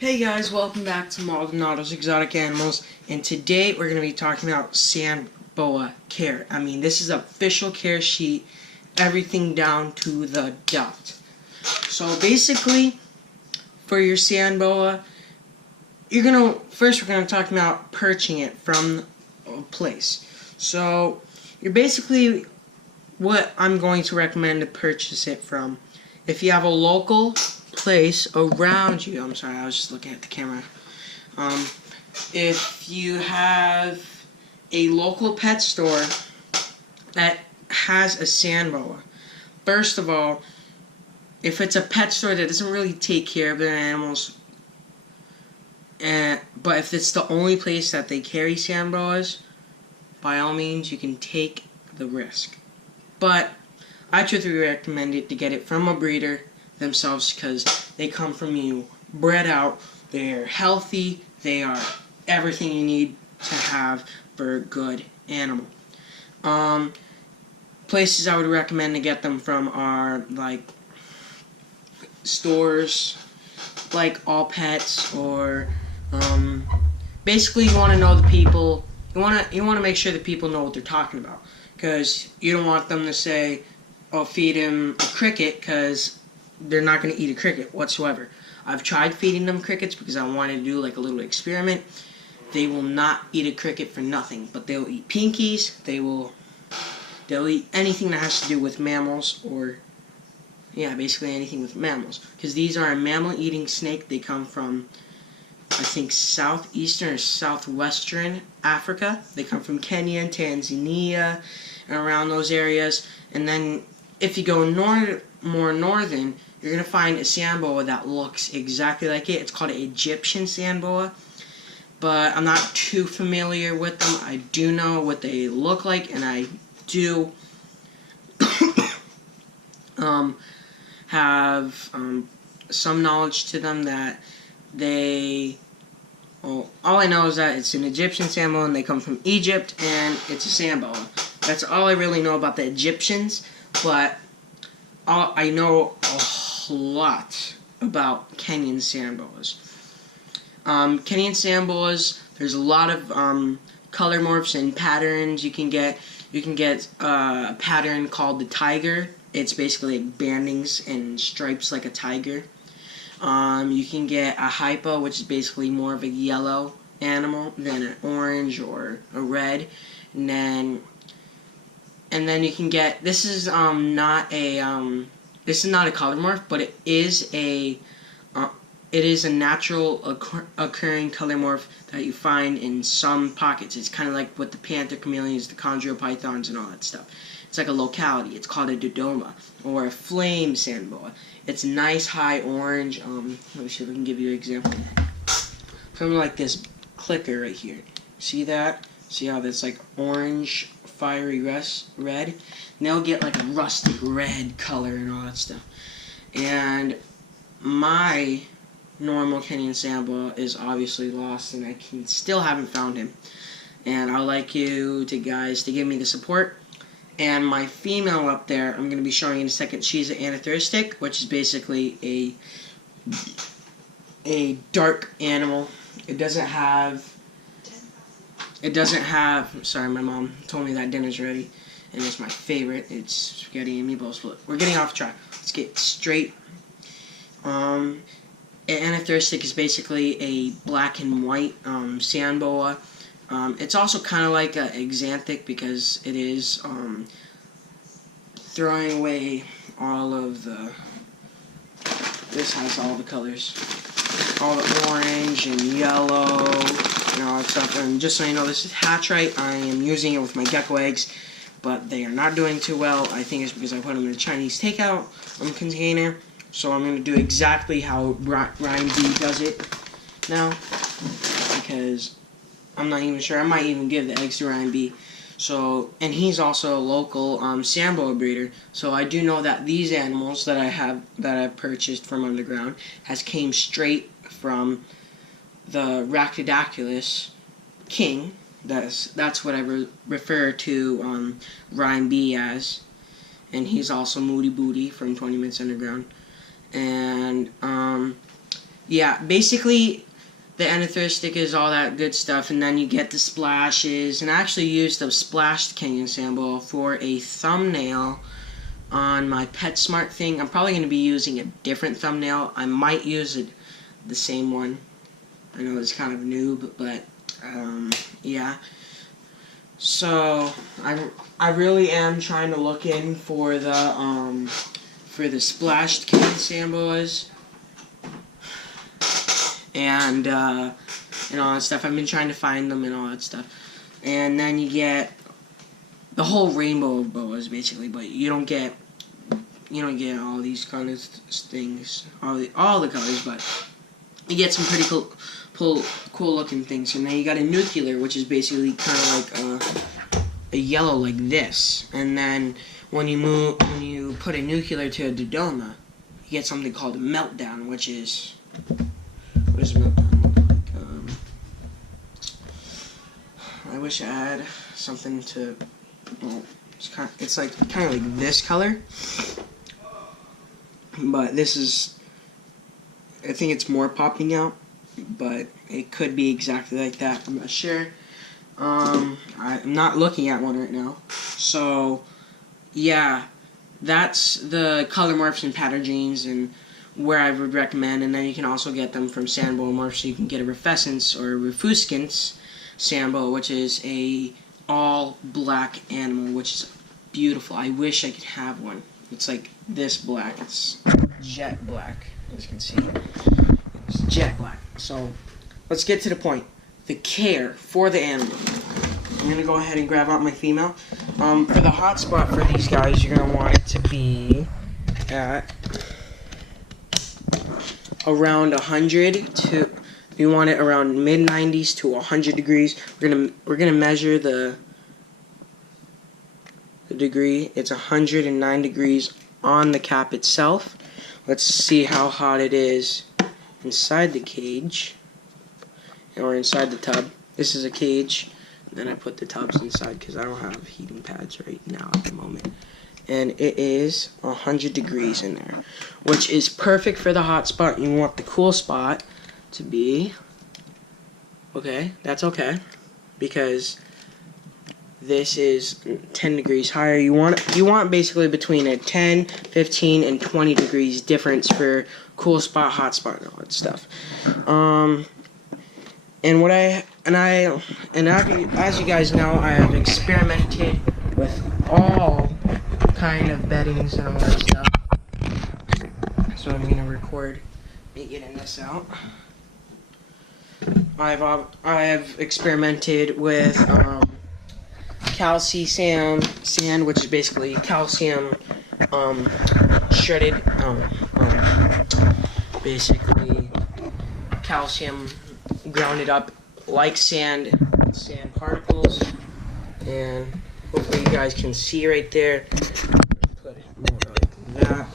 Hey guys, welcome back to Maldonados Exotic Animals, and today we're going to be talking about sand boa care. This is an official care sheet, everything down to the dot. So basically, for your sand boa, we're going to talk about perching it from a place. So, you're basically what I'm going to recommend to purchase it from. If you have a local place around you, I'm sorry, I was just looking at the camera. If you have a local pet store that has a sand boa, first of all, if it's a pet store that doesn't really take care of their animals, but if it's the only place that they carry sand boas, by all means you can take the risk. But I truthfully recommend it to get it from a breeder themselves, because they come from you bred out, they're healthy, they are everything you need to have for a good animal. Places I would recommend to get them from are like stores like All Pets, or basically you want to know the people, you want to make sure the people know what they're talking about, because you don't want them to say, oh, feed him a cricket, because they're not going to eat a cricket whatsoever. I've tried feeding them crickets because I wanted to do like a little experiment. They will not eat a cricket for nothing, but they'll eat pinkies. They'll eat anything that has to do with mammals, or basically anything with mammals, because these are a mammal-eating snake. They come from, I think, southeastern or southwestern Africa. They come from Kenya and Tanzania and around those areas. And then if you go more northern, you're going to find a sand boa that looks exactly like it. It's called an Egyptian sand boa, but I'm not too familiar with them. I do know what they look like, and I do have some knowledge to them that all I know is that it's an Egyptian sand boa and they come from Egypt, and it's a sand boa. That's all I really know about the Egyptians, but I know a lot about Kenyan sand boas. Kenyan sand boas, there's a lot of color morphs and patterns you can get. You can get a pattern called the tiger. It's basically bandings and stripes like a tiger. You can get a hypo, which is basically more of a yellow animal than an orange or a red. And then you can get, this is not a color morph, but it is a natural occurring color morph that you find in some pockets. It's kind of like with the panther chameleons, the chondro pythons, and all that stuff. It's like a locality. It's called a dodoma, or a flame sand boa. It's nice high orange. Let me see if I can give you an example. Something like this clicker right here. See that? See how that's like orange, fiery red? And they'll get like a rustic red color and all that stuff. And my normal Kenyan sand boa is obviously lost, and I still haven't found him. And I'd like you guys to give me the support. And my female up there, I'm going to be showing you in a second. She's an anathuristic, which is basically a dark animal. It doesn't have. Sorry, my mom told me that dinner's ready, and it's my favorite. It's spaghetti and meatballs. But we're getting off track. Let's get straight. An anathuristic is basically a black and white sand boa. It's also kind of like an exanthic, because it is throwing away all of the. This has all the colors, all the orange and yellow and all that stuff. And just so you know, this is hatchite. I am using it with my gecko eggs, but they are not doing too well. I think it's because I put them in a Chinese takeout container. So I'm going to do exactly how Ryan B does it now, because I'm not even sure. I might even give the eggs to Ryan B. So, and he's also a local sand boa breeder. So I do know that these animals that I've purchased from underground came straight from the Rhactodactylus king. That's what I refer to Ryan B as, and he's also Moody Booty from 20 Minutes Underground. And yeah, basically the anthristic is all that good stuff, and then you get the splashes. And I actually used the splashed Kenyan sandal for a thumbnail on my PetSmart thing. I'm probably going to be using a different thumbnail. I might use the same one. I know it's kind of noob, but yeah. So I really am trying to look in for the splashed Kenyan sandals and all that stuff. I've been trying to find them and all that stuff. And then you get the whole rainbow of boas, basically, but you don't get all these kind of things, all the colors, but you get some pretty cool looking things. And then you got a nuclear, which is basically kind of like a yellow like this. And then when you put a nuclear to a Dodoma, you get something called a meltdown, which is, what does a meltdown look like? I wish I had something to. Well, it's like kind of like this color, but this is. I think it's more popping out, but it could be exactly like that. I'm not sure. I'm not looking at one right now. So, yeah, that's the color morphs and pattern genes and where I would recommend. And then you can also get them from Sandboa morphs. So you can get a refescence or a refuscence Sandboa, which is a all black animal, which is beautiful. I wish I could have one. It's like this black. It's jet black, as you can see. It's jet black. So let's get to the point. The care for the animal. I'm going to go ahead and grab out my female. For the hot spot for these guys, you're going to want it to be at around 100 to, you want it around mid 90s to 100 degrees. We're gonna measure the degree. It's 109 degrees on the cap itself. Let's see how hot it is inside the cage or inside the tub. This is a cage. Then I put the tubs inside because I don't have heating pads right now at the moment. And it is 100 degrees in there, which is perfect for the hot spot. You want the cool spot to be, okay, that's okay, because this is 10 degrees higher. You want basically between a 10, 15, and 20 degrees difference for cool spot, hot spot, and all that stuff. As you guys know, I have experimented with all kind of beddings and all that stuff. So I'm gonna record me getting this out. I have experimented with calcium sand, which is basically calcium shredded, basically calcium grounded up like sand particles, and hopefully you guys can see right there. Put it more like that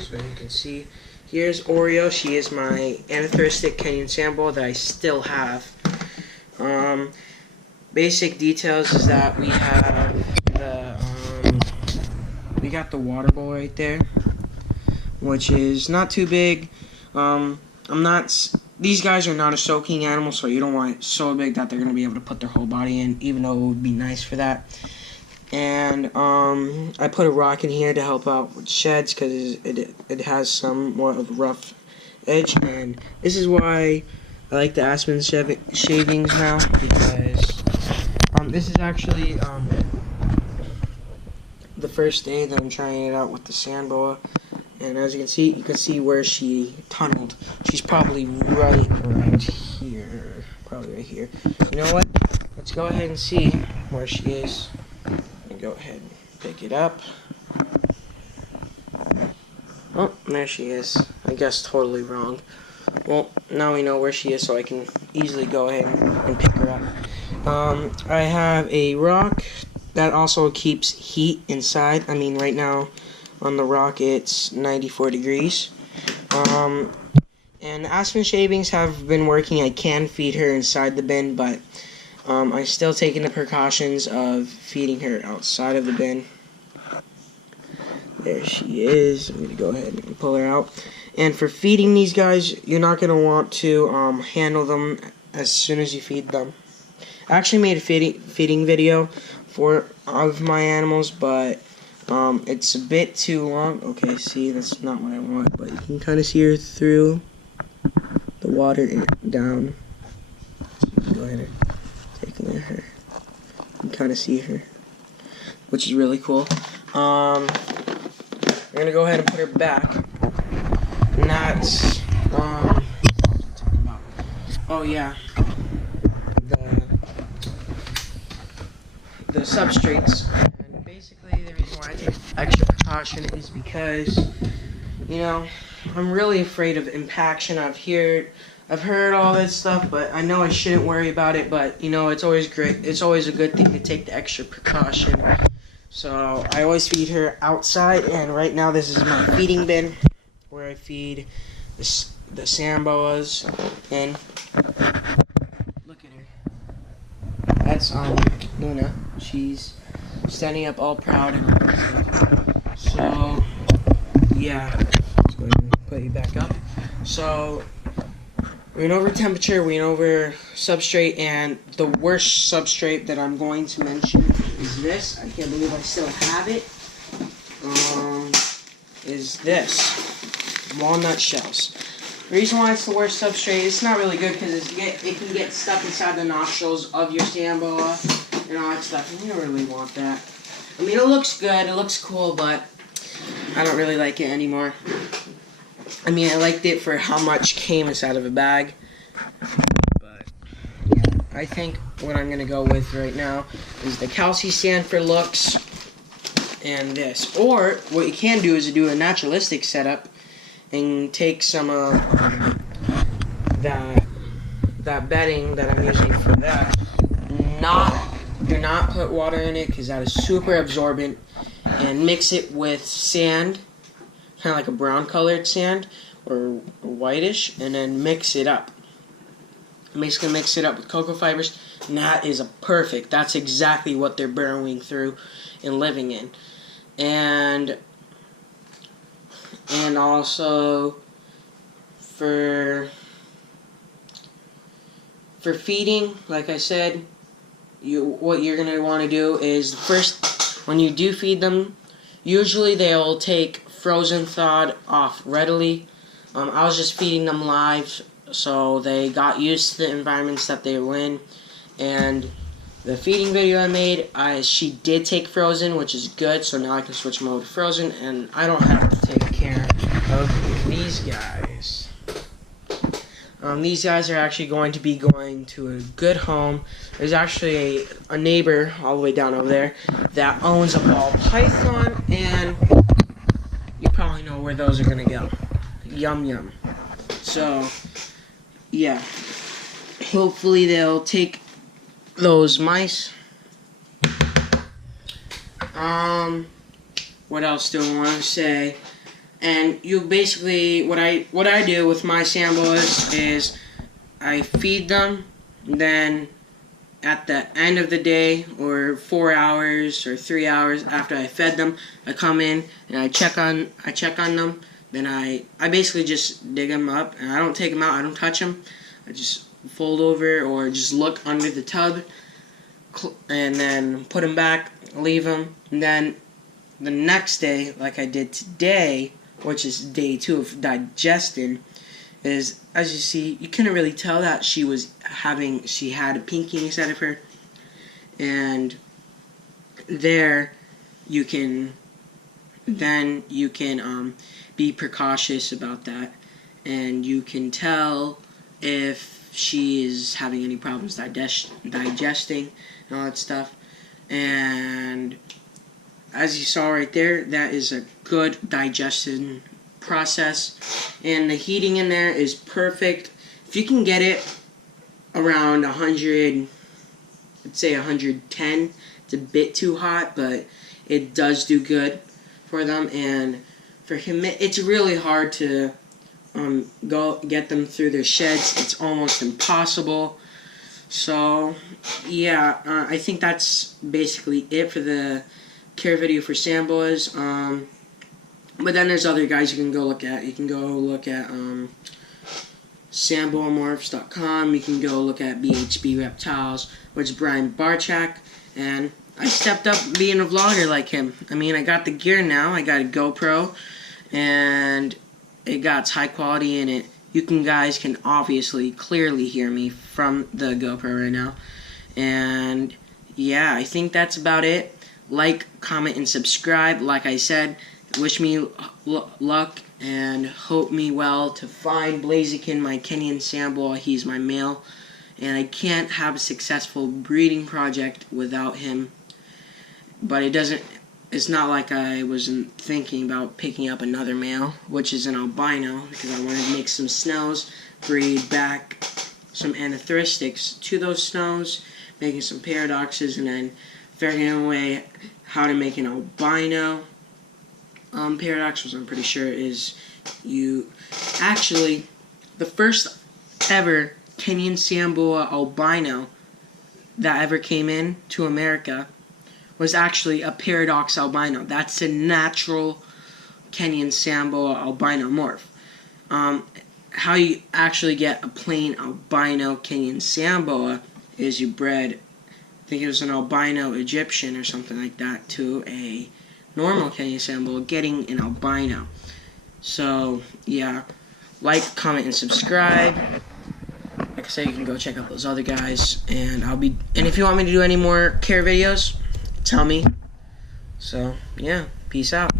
so you can see. Here's Oreo. She is my anthristic Kenyan sandboa that I still have. Basic details is that we have we got the water bowl right there, which is not too big. These guys are not a soaking animal, so you don't want it so big that they're going to be able to put their whole body in, even though it would be nice for that. And I put a rock in here to help out with sheds because it has somewhat of a rough edge. And this is why I like the aspen shavings now, because this is actually the first day that I'm trying it out with the sandboa. And as you can see where she tunneled. She's probably right here. Probably right here. You know what? Let's go ahead and see where she is. And go ahead and pick it up. Oh, there she is. I guess totally wrong. Well, now we know where she is, so I can easily go ahead and pick her up. I have a rock that also keeps heat inside. I mean, right now on the rock it's 94 degrees. And aspen shavings have been working. I can feed her inside the bin, but I'm still taking the precautions of feeding her outside of the bin. There she is. I'm going to go ahead and pull her out. And for feeding these guys, you're not going to want to handle them as soon as you feed them. I actually made a feeding video of my animals, but it's a bit too long. Okay, see, that's not what I want, but you can kind of see her through the water down. Go ahead and take a look at her. You can kind of see her, which is really cool. We're gonna go ahead and put her back. And that's oh yeah, the substrates. And basically, the reason why I take extra precaution is because, you know, I'm really afraid of impaction. I've heard all that stuff, but I know I shouldn't worry about it. But you know, it's always great. It's always a good thing to take the extra precaution. So I always feed her outside, and right now this is my feeding bin where I feed the sand boas. And look at her. That's Luna. She's standing up all proud and all that stuff. So yeah, let's go ahead and put you back up. So we went over temperature, we went over substrate, and the worst substrate that I'm going to mention is this. I can't believe I still have it. Is this walnut shells. The reason why it's the worst substrate, it's not really good because it can get stuck inside the nostrils of your sand boa and all that stuff, and you don't really want that. I mean, it looks good, it looks cool, but I don't really like it anymore. I mean, I liked it for how much came inside of a bag, but yeah, I think what I'm going to go with right now is the calci sand for looks and this. Or what you can do is do a naturalistic setup and take some of that bedding that I'm using for that. Do not put water in it because that is super absorbent, and mix it with sand, kind of like a brown colored sand or whitish, and then mix it up. I'm basically mix it up with cocoa fibers, and that is that's exactly what they're burrowing through and living in. And also for feeding, like I said, what you're gonna want to do is first, when you do feed them, usually they'll take frozen thawed off readily. I was just feeding them live, so they got used to the environments that they were in. And the feeding video I made, she did take frozen, which is good, so now I can switch mode to frozen, and I don't have to take care of these guys. These guys are actually going to be going to a good home. There's actually a neighbor all the way down over there that owns a ball python, and you probably know where those are going to go. Yum yum. So, yeah. Hopefully they'll take those mice. What else do I want to say? And you basically, what I do with my sand boas is I feed them, then at the end of the day, or 4 hours or 3 hours after I fed them, I come in and I check on them. Then I basically just dig them up, and I don't take them out, I don't touch them. I just fold over or just look under the tub, and then put them back, leave them, and then the next day, like I did today, which is day 2 of digesting, is, as you see, you couldn't really tell that she had a pinky inside of her, and there you can be precautious about that, and you can tell if she is having any problems digesting and all that stuff. And as you saw right there, that is a good digestion process, and the heating in there is perfect. If you can get it around 100, I'd say 110, it's a bit too hot, but it does do good for them. And for him, it's really hard to go get them through their sheds. It's almost impossible. So yeah, I think that's basically it for the care video for sand boas. But then there's other guys you can go look at. You can go look at samboamorphs.com. You can go look at BHB Reptiles, which is Brian Barchak. And I stepped up being a vlogger like him. I mean, I got the gear now. I got a GoPro, and it got high quality in it. You guys can obviously clearly hear me from the GoPro right now. And yeah, I think that's about it. Like, comment, and subscribe. Like I said, wish me luck and hope me well to find Blaziken, my Kenyan Samboa. He's my male, and I can't have a successful breeding project without him. But it's not like I wasn't thinking about picking up another male, which is an albino, because I wanted to make some snows, breed back some antheristics to those snows, making some paradoxes, and then figuring out a way how to make an albino paradox, which I'm pretty sure is the first ever Kenyan Samboa albino that ever came in to America was actually a paradox albino. That's a natural Kenyan Samboa albino morph. How you actually get a plain albino Kenyan Samboa is you bred, I think it was an albino Egyptian or something like that, to a normal Kenyan Samboa, getting an albino. So yeah, like, comment, and subscribe. Like I said, you can go check out those other guys, and if you want me to do any more care videos, tell me. So yeah, peace out.